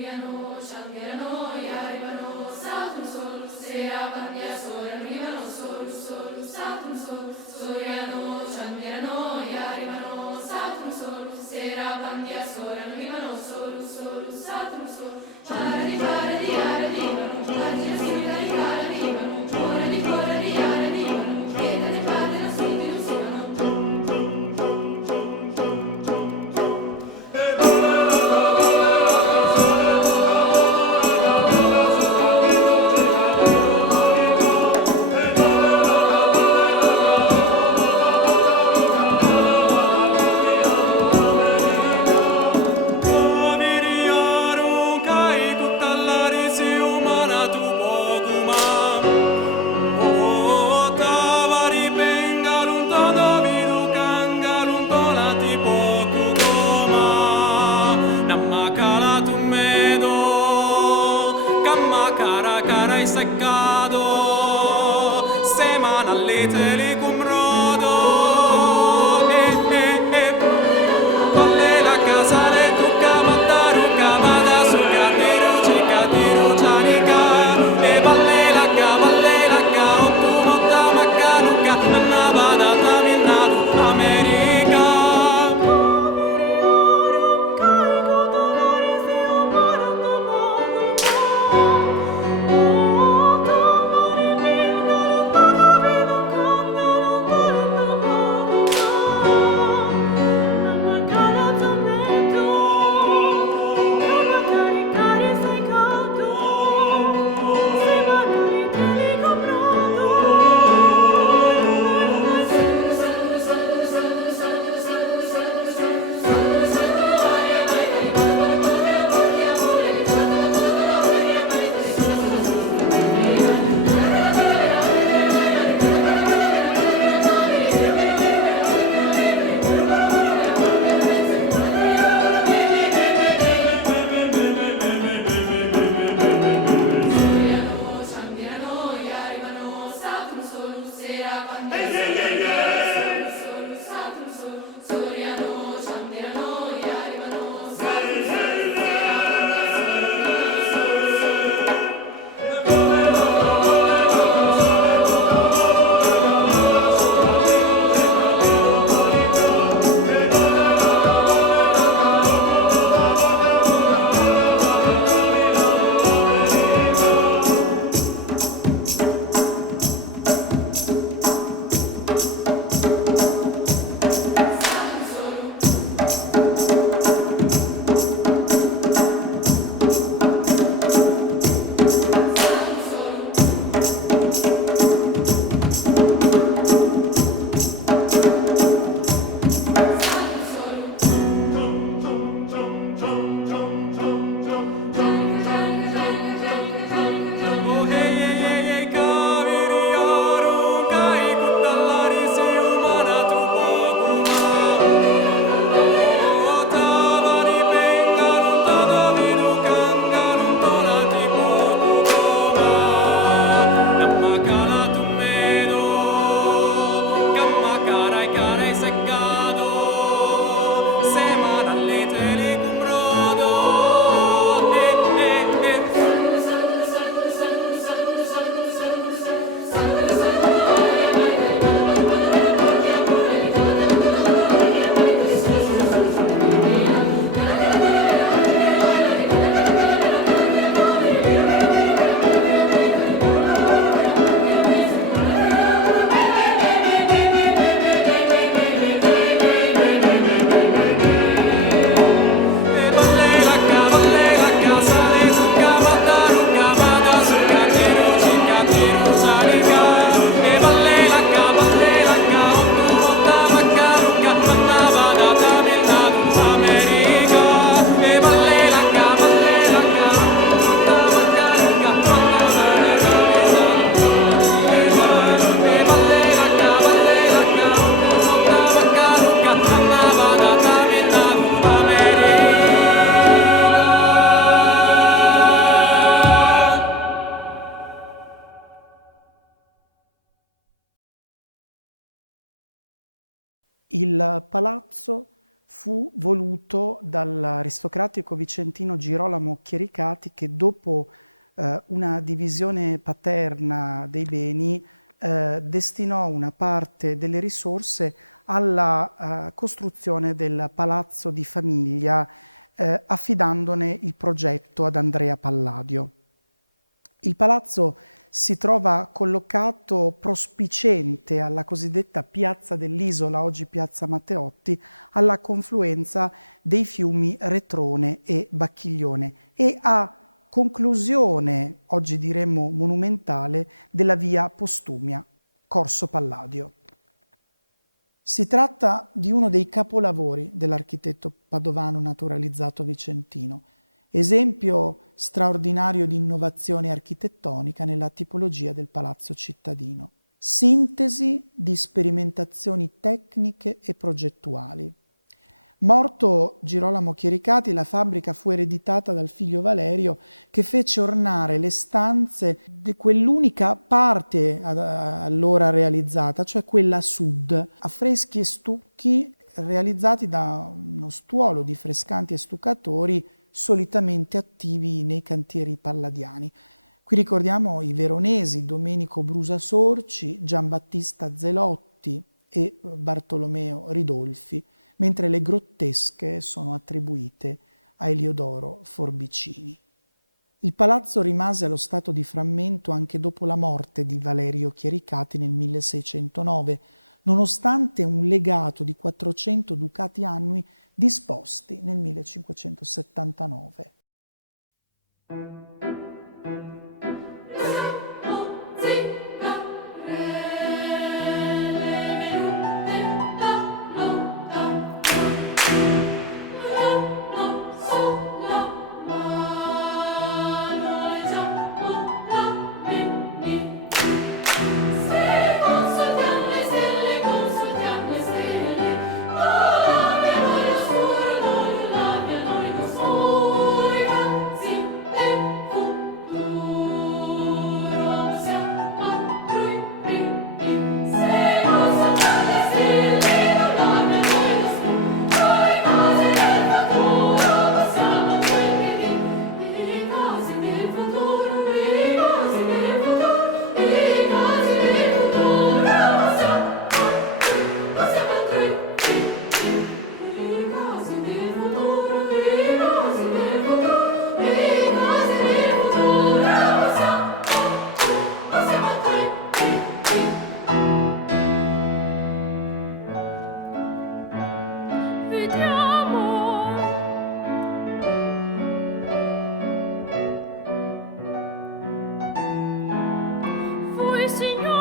Suriano, Shangerano, Yarivano, Saturn Sol, Serapandia Soran, Rivano, Sol, Sol, Saturn Sol, Suriano, Shangerano, Yarivano, Saturn Sol, Serapandia Soran, Rivano, Sol, Sol, Saturn Sol, Paradi, Paradi, Aradivano, Paradi, Sivani, Paradivano, Coradi, Coradi, Aradivano, Pietane, Padre, Sidi, Lucivano. Seccado, semana alle telecum rodo, palle la casa le trucca, mattarucca, vada su catiru, cianica, e palle la ca, ottu motta maccanucca, anna vada Tamil Nadu, America. Oh, capolavori dell'architetto medievale naturalizzato vicentino. Esempio straordinario di innovazione architettonica nella tipologia del palazzo cittadino. Sintesi di sperimentazioni tecniche e progettuali. Molto ricercata la tecnica fu ereditata dal figlio Valerio, che fece ormare le stanze di quell'ultima parte non realizzata, cioè quella al sud, affreschi e stucchi realizzati da una scuola di frescati scrittori strettamente attivi nei cantieri pomeridiani. Qui ricordiamo il veronese Domenico Busasorci, Giambattista Gianotti e Bartolomeo Ridolfi, mentre le grottesche sono attribuite a Leodoro Sorbicini. Il palazzo rimase allo stato di frammento anche dopo la morte di Valerio Chiericato nel 1609, nonostante un legato di 400 ducati anni disposte nel 1579. Si fa,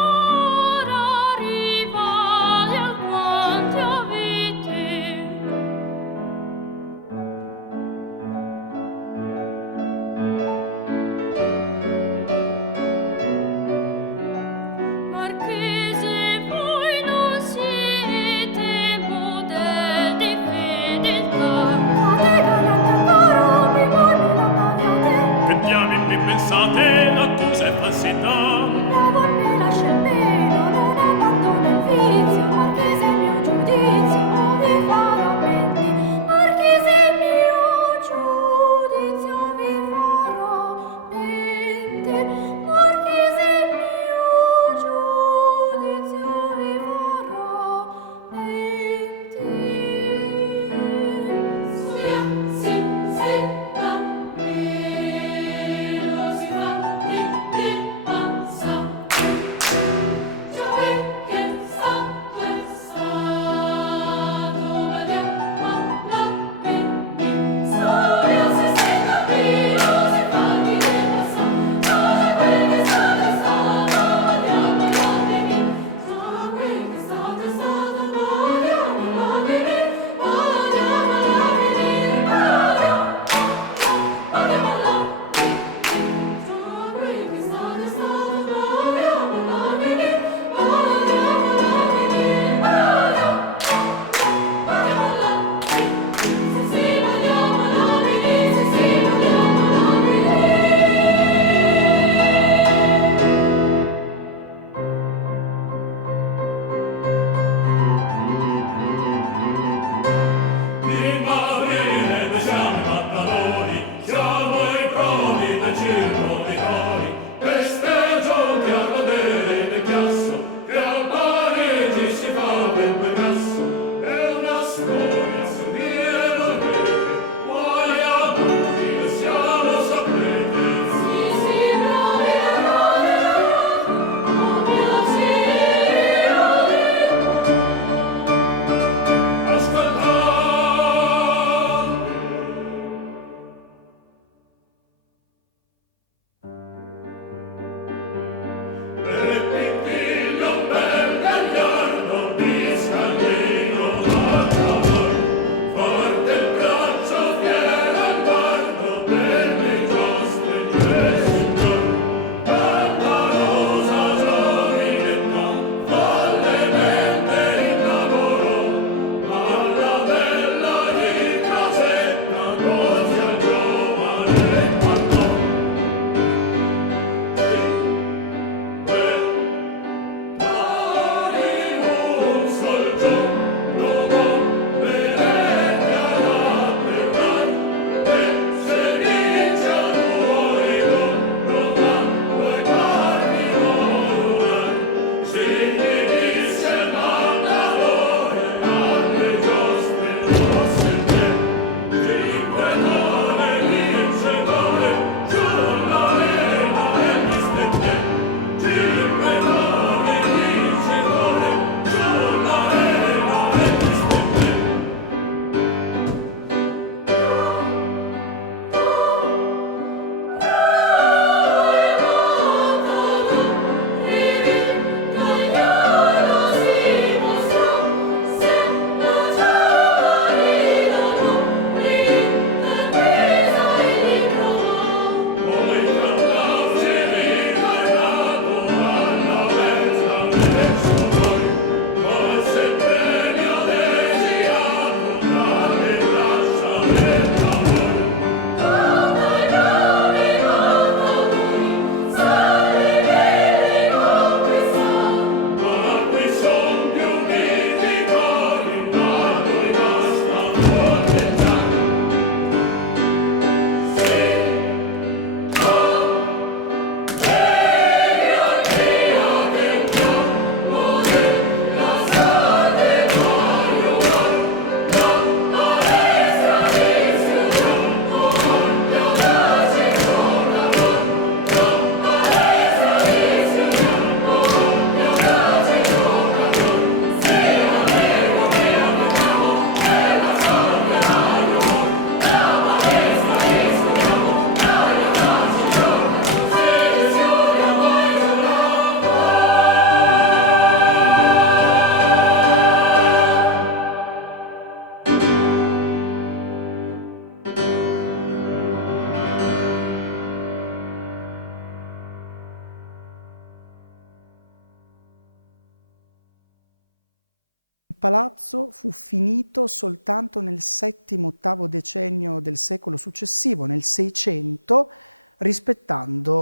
rispettando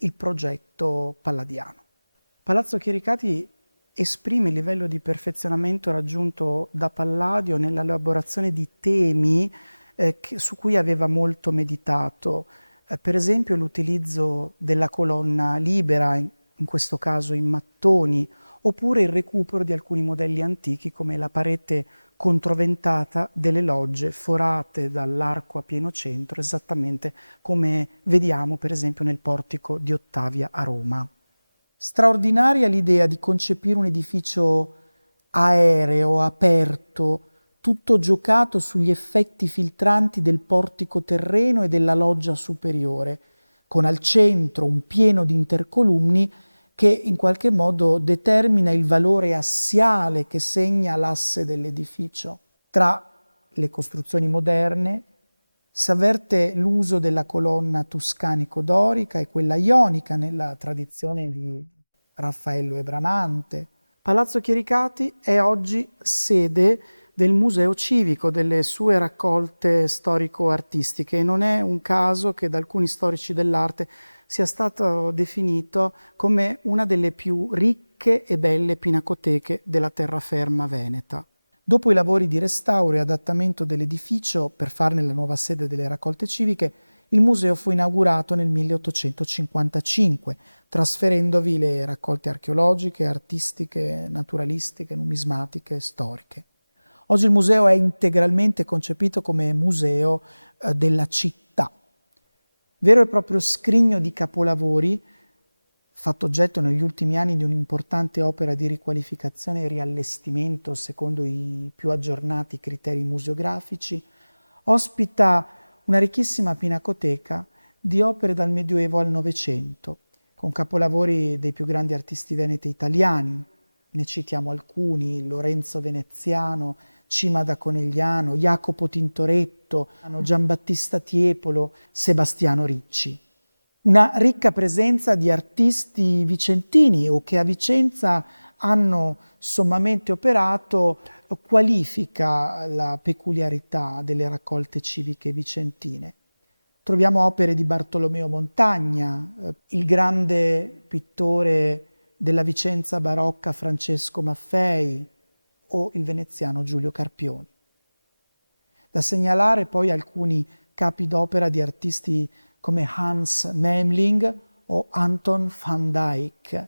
il progetto Polonia. La società che esprime il livello di perfezionamento mediante la parola, l'elaborazione di temi su cui aveva molto meditato. Per esempio l'utilizzo della colonna libera, in questo caso i mattoni, oppure il recupero di alcuni modelli antichi come la parete componentata delle logge forate dall'acqua pienocentro, esattamente come vediamo per esempio nel portico di Ottavia a Roma. Straordinaria l'idea di concepire un edificio aereo, aperto, tutto giocato sugli effetti filtranti del portico terreno della loggia superiore, con al centro un pieno di colonne che in qualche modo determina il valore assieme che segna l'asse dell'edificio. Però la costruzione moderna sarete l'uso della colonna toscano-codorica e quella ionica nella tradizione di Raffaello Bramante. Però effettivamente è una sede del museo civico con una sua attività storico-artistica e non è un caso che da consorzi dell'arte sia stato definito come una delle più ricche e belle pinacoteche della terraferma veneta. Dopo i lavori di restauro e adattamento dell'edificio passando alla nuova sede della raccolta civica, il museo fu inaugurato nel 1855, con storia novellica, archeologica, artistica, naturalistica, numismatica e storica. Oggi il museo è integralmente concepito come un museo della città. Venne proprio scrivere di capolavori sottoposti negli ultimi anni da un'importante opera di riqualificazione e riallestimento secondo i più aggiornati criteri museografici, ospita un'altissima pinacoteca di opere dal Medioevo al Novecento, con capolavori dei più grandi artisti veneti italiani, vi citiamo alcuni: Lorenzo Veneziano, Celano Conegliano, Jacopo Tintoretto, Giambattista Tiepolo, Sebastiano Ricci. Una ricca presenza di artisti vicentini che a Vicenza hanno solamente operato qualificano la peculiarità delle raccolte civiche vicentine. Troviamo autori di Bartolomeo Mantegna, il grande pittore della Vicenza barocca Francesco Maffei o il veneziano Giulio Carpione. Per segnalare poi alcuni capi d'opera di artisti come Franz Memling o Anton von Vecchia,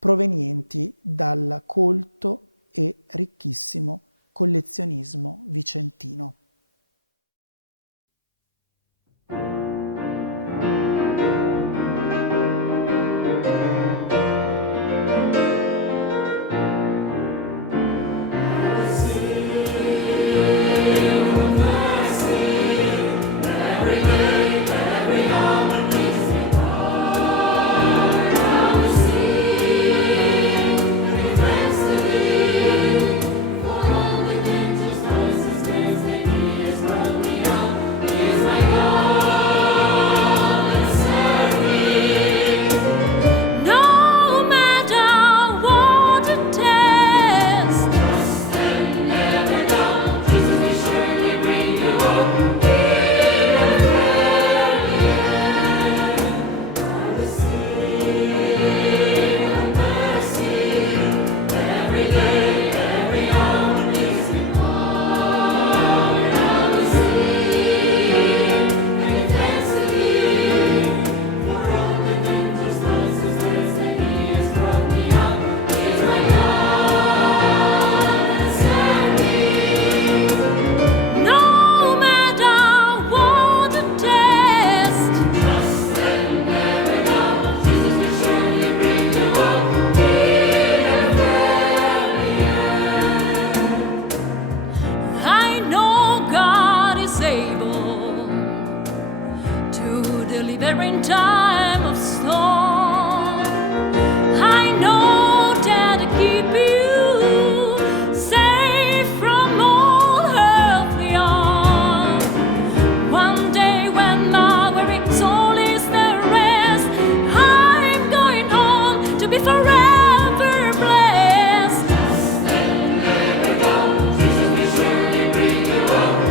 provenienti dalla corte e ricchissimo collezionismo vicentino. deliver in time of storm. I know that I keep you safe from all earthly harm. One day when my weary soul is at rest, I'm going on to be forever blessed. And never go, Jesus will surely bring you home.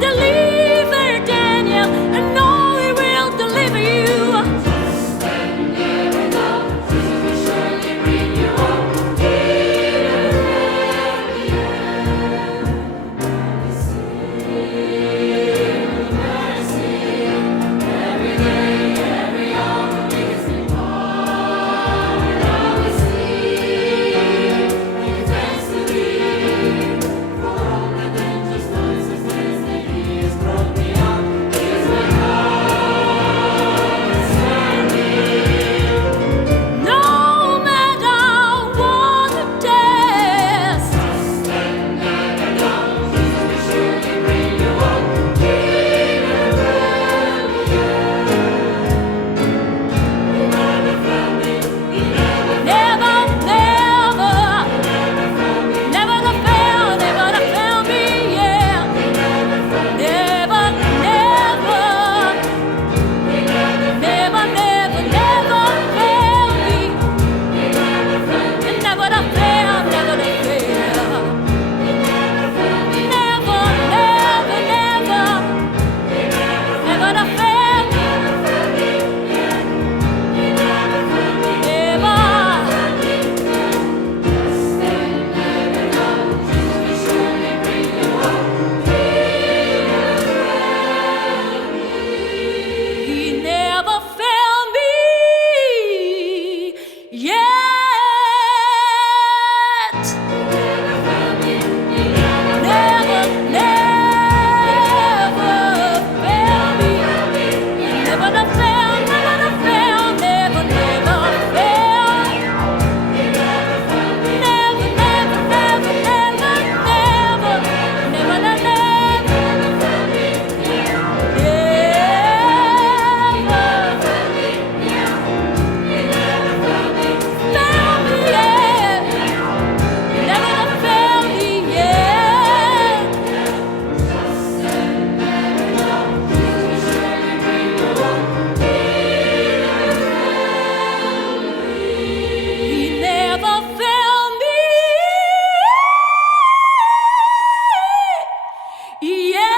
delivered Daniel, and know He will deliver you. Trust and never doubt. Jesus will surely bring you out. He never failed me yet. Mercy, every day, every hour, gives me power. Now we see, give thanks to Thee for all the dangerous times and days that He has brought me out. He is my constant standing. No matter what the test, Trust and never doubt. Jesus will surely bring you out. He never failed me yet. He never failed me. He never never, never, never failed me. never to fail, never to fail me, yeah. Never failed me. Never, never, He never never, never, never fail me. He never failed me. And never to fail, never to fail. He never failed me. Never, never, never, He never never to fail me. failed me yet. He never failed me. Never. Trust and never doubt. Jesus will surely bring you out. He never failed me. He never failed me yet. Never failed me. He never Never, never failed me. Never to fail, never to fail, never, never fail. He never failed me. Never, never, never, never, never, never, never, He never failed me. Yeah.